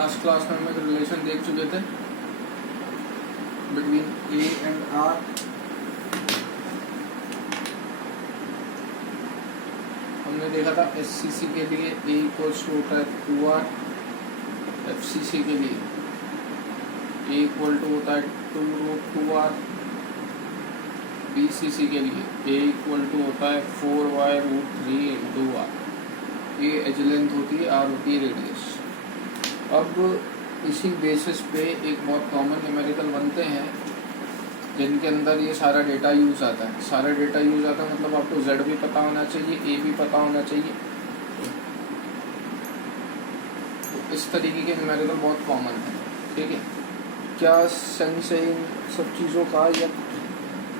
Last class में हम एक रिलेशन देख चुके थे बिटवीन ए एंड आर। हमने देखा था एससीसी के लिए ए इक्वल्स टू होता है 2r, एफसीसी के लिए ए इक्वल टू होता है 2√2r, बीसीसी के लिए ए इक्वल टू होता है 4y√3 r। ये एज लेंथ होती है, आर होती है रेडियस। अब इसी बेसिस पे एक बहुत कॉमन न्यूमेरिकल बनते हैं जिनके अंदर ये सारा डेटा यूज़ आता है। सारा डेटा यूज़ आता है मतलब आपको z भी पता होना चाहिए, ए भी पता होना चाहिए। तो इस तरीके के न्यूमेरिकल बहुत कॉमन है, ठीक है। क्या सेंस है इन सब चीज़ों का या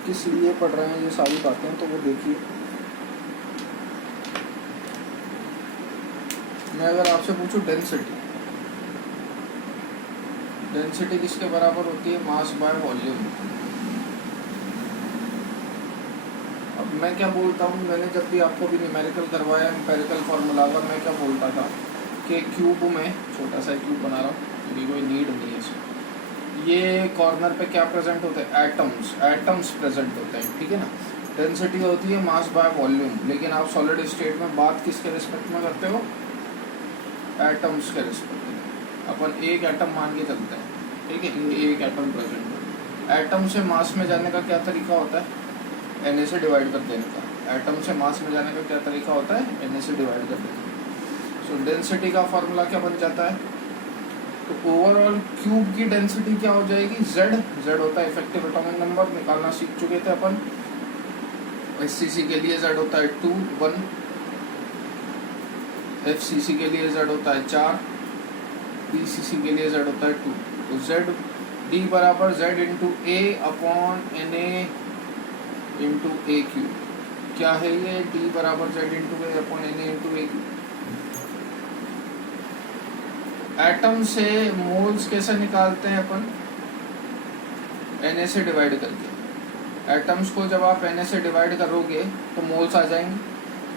किस लिए पढ़ रहे हैं ये सारी बातें, तो वो देखिए। मैं अगर आपसे पूछूं डेंसिटी, डेंसिटी किसके बराबर होती है? Mass by volume. अब मैं क्या बोलता हूँ, मैंने जब भी आपको भी न्यूमेरिकल करवाया एम्पेरिकल फार्मूला का, मैं क्या बोलता था कि क्यूब में, छोटा सा क्यूब बना रहा हूँ क्योंकि कोई नीड नहीं है इसमें, ये कॉर्नर पे क्या प्रेजेंट होते हैं? एटम्स, एटम्स प्रेजेंट होते हैं, ठीक है ना। डेंसिटी होती है मास बाय वॉल्यूम, लेकिन आप सॉलिड स्टेट में बात किसके रिस्पेक्ट में करते हो? एटम्स के रिस्पेक्ट में। अपन एक एटम मान के चलते हैं, ठीक है, ये एक एटम प्रेजेंट है। एटम से मास में जाने का क्या तरीका होता है? Na से डिवाइड कर देने का। एटम से मास में जाने का क्या तरीका होता है? Na से डिवाइड कर देने का। सो डेंसिटी का फॉर्मूला क्या बन जाता है? तो ओवरऑल क्यूब की डेंसिटी क्या हो जाएगी? Z होता है इफेक्टिव एटॉमिक नंबर, निकालना सीख चुके थे अपन। एससीसी के लिए Z होता है 2, 1, एफसीसी के लिए Z होता है 4, बीसीसी के लिए Z होता है 2। तो Z D बराबर Z इंटू ए अपॉन Na इंटू ए क्यूब। क्या है ये? D बराबर Z इंटू ए अपॉन Na इंटू ए क्यूब। एटम से मोल्स कैसे निकालते हैं अपन? Na से डिवाइड करके। एटम्स को जब आप Na से डिवाइड करोगे तो मोल्स आ जाएंगे।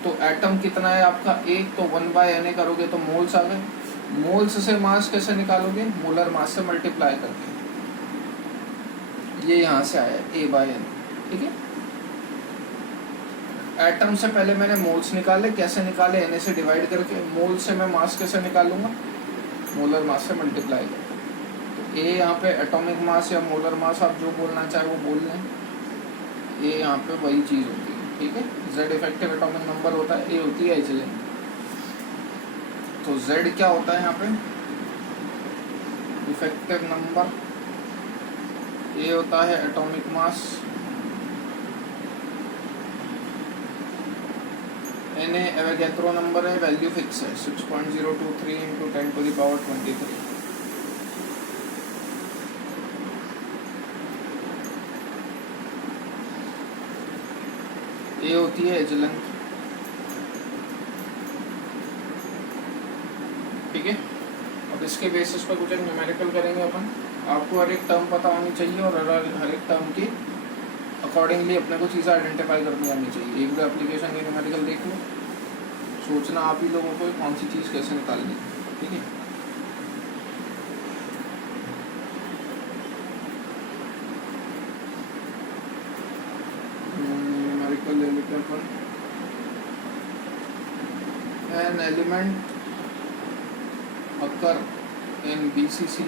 तो एटम कितना है आपका? एक, तो 1/Na करोगे तो मोल्स आ गए। मोल्स से मास कैसे निकालोगे? मोलर मास से मल्टीप्लाई करके। ये यहाँ से आया A/N, ठीक है। एटम से पहले मैंने मोल्स निकाले, कैसे निकाले? Na से डिवाइड करके। मोल से मैं मास कैसे निकालूंगा? मोलर मास से मल्टीप्लाई करके। तो ए यहाँ पे एटॉमिक मास या मोलर मास, आप जो बोलना चाहे वो बोल लें। ए यहाँ पे वही चीज़ होती है, ठीक है। Z इफेक्टिव एटॉमिक नंबर होता है, ए होती है एच लेंथ। तो Z क्या होता है यहाँ पे? Effective number. ए होता है atomic mass. Na Avogadro number है, वैल्यू फिक्स है 6.023 इंटू 10⁻23। ए होती है एज लेंथ, ठीक है। अब इसके बेसिस पर कुछ एक न्यूमेरिकल करेंगे अपन। आपको हर एक टर्म पता होनी चाहिए और हर एक टर्म की अकॉर्डिंगली अपने को चीज़ें आइडेंटिफाई करनी आनी चाहिए। एक दो एप्लीकेशन की न्यूमेरिकल देख लो, सोचना आप ही लोगों को कौन सी चीज़ कैसे निकालनी, ठीक है। न्यूमेरिकल ले लेते हैं अपन। An element occur in BCC,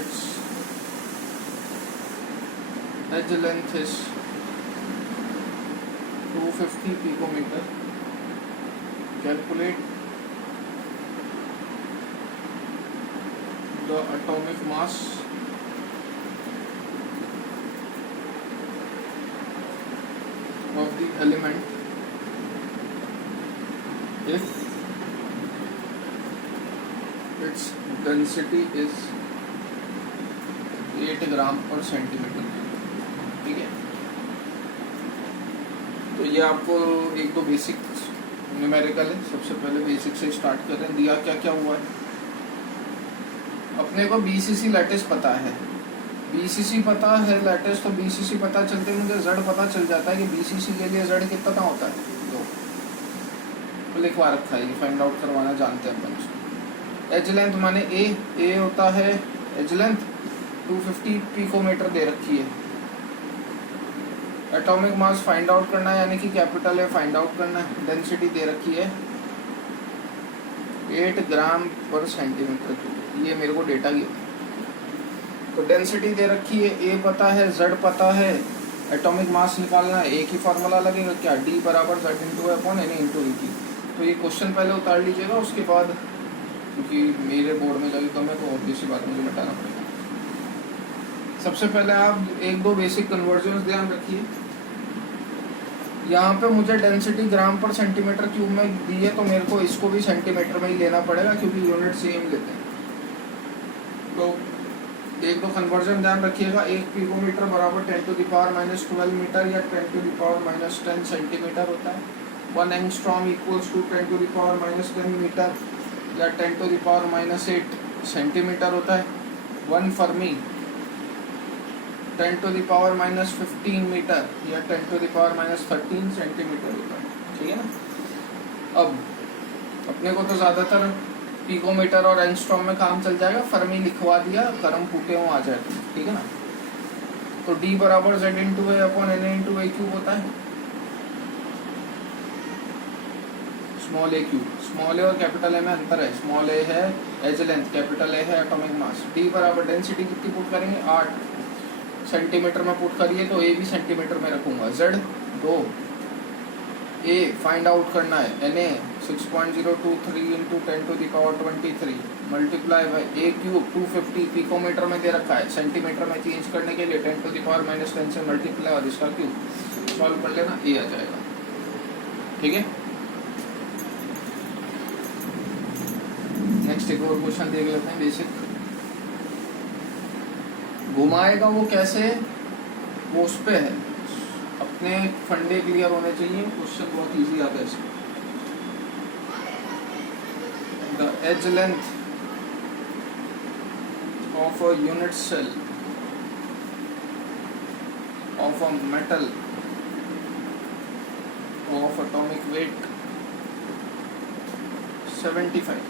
its edge length is 250 picometer. Calculate the atomic mass of the element if its density is 8 ग्राम पर सेंटीमीटर, ठीक है। तो ये आपको एक दो बेसिक न्यूमेरिकल है। सबसे पहले बेसिक से स्टार्ट कर रहे हैं। दिया क्या क्या हुआ है अपने को? बीसीसी लैटिस पता है, बीसीसी पता है लैटिस, तो बीसीसी पता चलते मुझे Z पता चल जाता है कि बीसीसी के लिए Z कितना होता है? 2। तो लिखवा रखा है, ये फाइंड आउट करवाना जानते हैं अपन उसको। एज लेंथ माने ए होता है एज लेंथ 250 पिकोमीटर दे रखी है। एटॉमिक मास फाइंड आउट करना है यानी कि कैपिटल ए फाइंड आउट करना है। डेंसिटी दे रखी है 8 ग्राम पर सेंटीमीटर क्यूब, ये मेरे को डेटा गिवन। तो डेंसिटी दे रखी है, ए पता है, जेड पता है, एटॉमिक मास निकालना है, एक ही फार्मूला लगेगा क्या, डी बराबर Z into upon N into E T. तो ये क्वेश्चन पहले उतार लीजिएगा, उसके बाद क्योंकि मेरे बोर्ड में जगह कम है तो ऑब्वियस सी बात मुझे बताना पड़ेगा। सबसे पहले आप एक दो बेसिक कन्वर्जन्स ध्यान रखिए। यहाँ पे मुझे डेंसिटी ग्राम पर सेंटीमीटर क्यूब में दी है, तो मेरे को इसको भी सेंटीमीटर में ही लेना पड़ेगा क्योंकि यूनिट सेम लेते हैं। तो एक दो कन्वर्जन ध्यान रखिएगा। 1 पिकोमीटर बराबर 10 टू द पावर -12 मीटर या 10 टू द पावर -10 सेंटीमीटर होता है। 1 angstrom equals to 10 to the power -10 metre या 10 टू द पावर -8 सेंटीमीटर होता है। 1 fermi 10 to the power -15 metre या 10 टू द पावर -13 सेंटीमीटर होता है। ठीक है ना। अब अपने को तो ज़्यादातर पिकोमीटर और एंगस्ट्रॉम में काम चल जाएगा, फर्मी लिखवा दिया, कर्म फूटे हुए आ जाएगा। ठीक है ना। तो डी बराबर जेड इंटू ए अपॉन एन इंटू ए क्यूब होता है। स्मॉल ए क्यूब, स्मॉल ए और कैपिटल ए में अंतर है। स्मॉल ए है एज लेंथ, कैपिटल ए है एटॉमिक मास। डी बराबर डेंसिटी कितनी पुट करेंगे 8 सेंटीमीटर में पुट करिए तो ए भी सेंटीमीटर में रखूंगा। जेड 2, ए फाइंड आउट करना है N A 6.023 into 10 to the power 23 multiply by A cube 250 picometre में दे रखा है, सेंटीमीटर में चेंज करने के लिए 10 टू द पावर -10 से मल्टीप्लाई और इसका क्यूब सॉल्व कर लेना, ए आ जाएगा। ठीक है। नेक्स्ट एक और क्वेश्चन देख लेते हैं बेसिक। घुमाएगा वो कैसे, वो उस पे है, अपने फंडे क्लियर होने चाहिए। क्वेश्चन बहुत इजी आता है इसमें। The edge length of a unit cell of a metal of atomic weight 75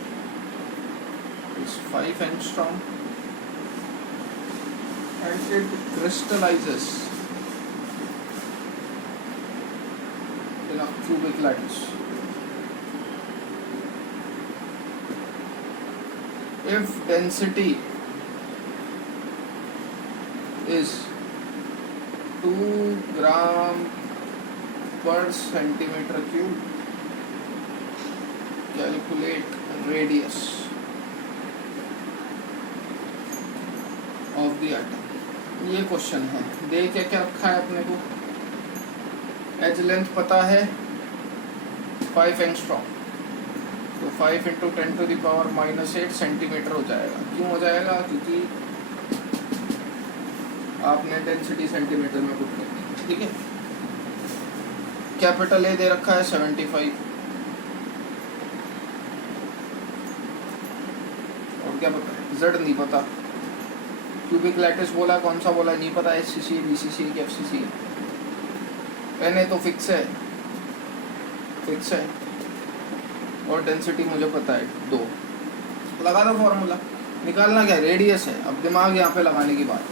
is 5 angstrom and it crystallizes in a cubic lattice. If density is 2 gram per centimeter cube, calculate radius of the atom. ये question है। दे क्या रखा है अपने को, as length पता है 5 angstrom, तो 5 into 10 to the power -8 centimetre हो जाएगा। क्यों हो जाएगा, क्योंकि आपने डेंसिटी सेंटीमीटर में पुट कर दी। ठीक है। कैपिटल ए दे रखा है 75 और क्या पता है, जेड नहीं पता। क्यूबिक लैटिस बोला, कौन सा बोला नहीं पता, एचसीसी बीसीसी की एफसीसी है। एन ए तो फिक्स है और डेंसिटी मुझे पता है 2। लगा दो फॉर्मूला। निकालना क्या, रेडियस है। अब दिमाग यहाँ पे लगाने की बात,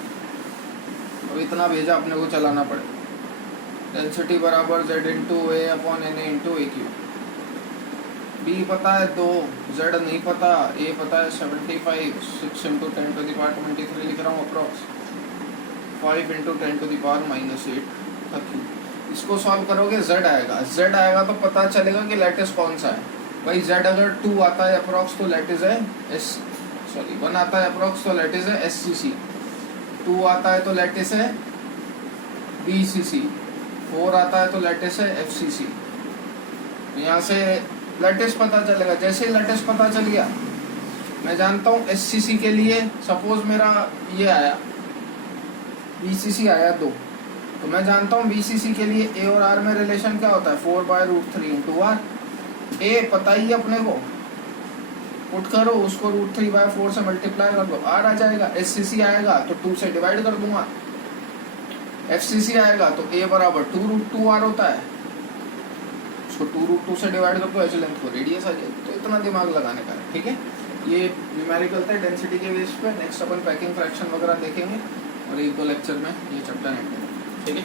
अब इतना भेजा अपने को चलाना पड़ेगा। डेंसिटी बराबर जेड इंटू ए अपॉन एन इंटू ए क्यूब। बी पता है 2, जेड नहीं पता, ए पता है 75, 6 इंटू 10 टू द पावर 23 लिख रहा हूँ approx, 5 into 10 to the power -8 का क्यूब। इसको सॉल्व करोगे जेड आएगा। जेड आएगा तो पता चलेगा कि लैटिस कौन सा है। भाई जेड अगर 2 आता है अप्रॉक्स तो लैटिस है 1 आता है अप्रॉक्स तो लैटिस है एससीसी, 2 आता है तो लैटिस है बीसीसी, 4 आता है तो लैटिस है एफसीसी। यहाँ से लैटिस पता चलेगा। जैसे ही लैटिस पता चल गया, मैं जानता हूँ एससीसी के लिए सपोज मेरा ये आया, बीसीसी आया 2, तो मैं जानता हूँ बीसीसी के लिए ए और आर में रिलेशन क्या होता है, 4/√3 इंटू आर। ए पता ही अपने को, पुट करो उसको √3/4 से मल्टीप्लाई कर दो, आर आ जाएगा। एससीसी आएगा तो 2 से डिवाइड कर दूंगा। एफसीसी आएगा तो ए बराबर 2√2 आर होता है। इसको 2√2 से डिवाइड कर दो, ऐसे लेंथ को रेडियस आ जाएगी। तो इतना दिमाग लगाने का है, ठीक है। ये न्यूमेरिकल था डेंसिटी के बेस पे। नेक्स्ट अपन पैकिंग फ्रैक्शन वगैरह देखेंगे और 1-2 लेक्चर में ये चैप्टर एंड करेंगे, ठीक है।